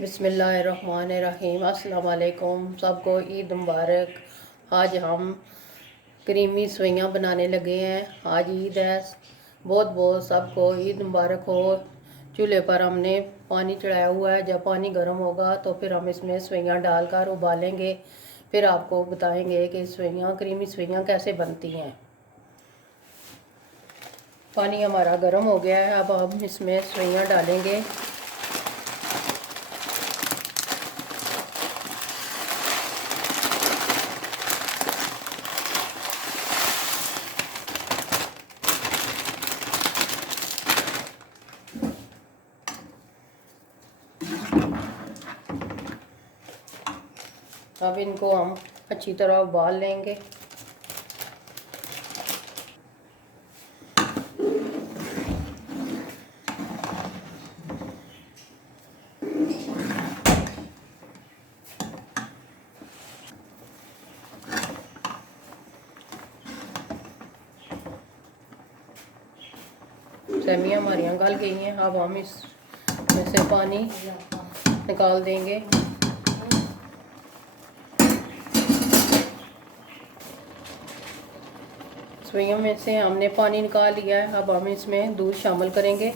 बिस्मिल्लाहिर्रहमानिर्रहीम। अस्सलाम वालेकुम, सबको ईद मुबारक। आज हम क्रीमी सवैयाँ बनाने लगे हैं। आज ईद है, बहुत बहुत सबको ईद मुबारक हो। चूल्हे पर हमने पानी चढ़ाया हुआ है। जब पानी गर्म होगा तो फिर हम इसमें सवैयाँ डालकर उबालेंगे। फिर आपको बताएंगे कि सवैयाँ क्रीमी सवैयाँ कैसे बनती हैं। पानी हमारा गर्म हो गया है, अब हम इसमें सवैयाँ डालेंगे। अब इनको हम अच्छी तरह उबाल लेंगे। सेमियाँ हमारियाँ गल गई हैं। अब हम इसमें से पानी निकाल देंगे। सवैयों में से हमने पानी निकाल लिया है। अब हम इसमें दूध शामिल करेंगे।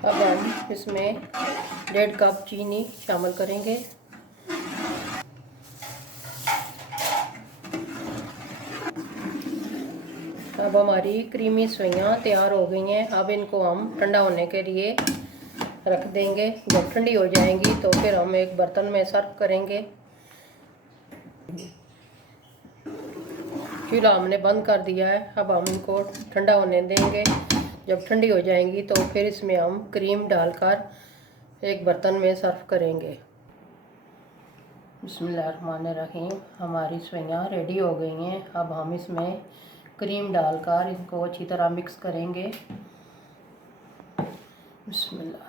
अब हम इसमें 1.5 कप चीनी शामिल करेंगे। अब हमारी क्रीमी सवैयाँ तैयार हो गई हैं। अब इनको हम ठंडा होने के लिए रख देंगे। जब ठंडी हो जाएंगी तो फिर हम एक बर्तन में सर्व करेंगे। चूल्हा हमने बंद कर दिया है। अब हम इनको ठंडा होने देंगे। जब ठंडी हो जाएंगी तो फिर इसमें हम क्रीम डालकर एक बर्तन में सर्व करेंगे। बिस्मिल्लाहिर्रहमानिर्रहीम। हमारी सवैयाँ रेडी हो गई हैं। अब हम इसमें क्रीम डालकर इनको अच्छी तरह मिक्स करेंगे। बिस्मिल्लाह।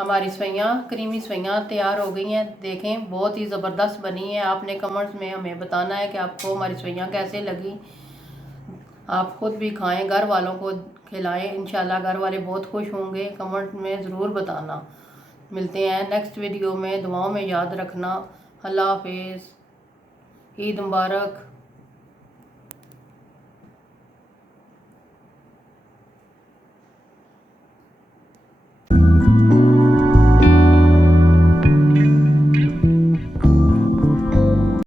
हमारी सवैयाँ क्रीमी सवैयाँ तैयार हो गई हैं। देखें, बहुत ही ज़बरदस्त बनी है। आपने कमेंट्स में हमें बताना है कि आपको हमारी सवैयाँ कैसे लगी। आप खुद भी खाएं, घर वालों को खिलाएं। इंशाल्लाह घर वाले बहुत खुश होंगे। कमेंट में ज़रूर बताना। मिलते हैं नेक्स्ट वीडियो में। दुआओं में याद रखना। अल्लाह हाफिज़। ईद मुबारक।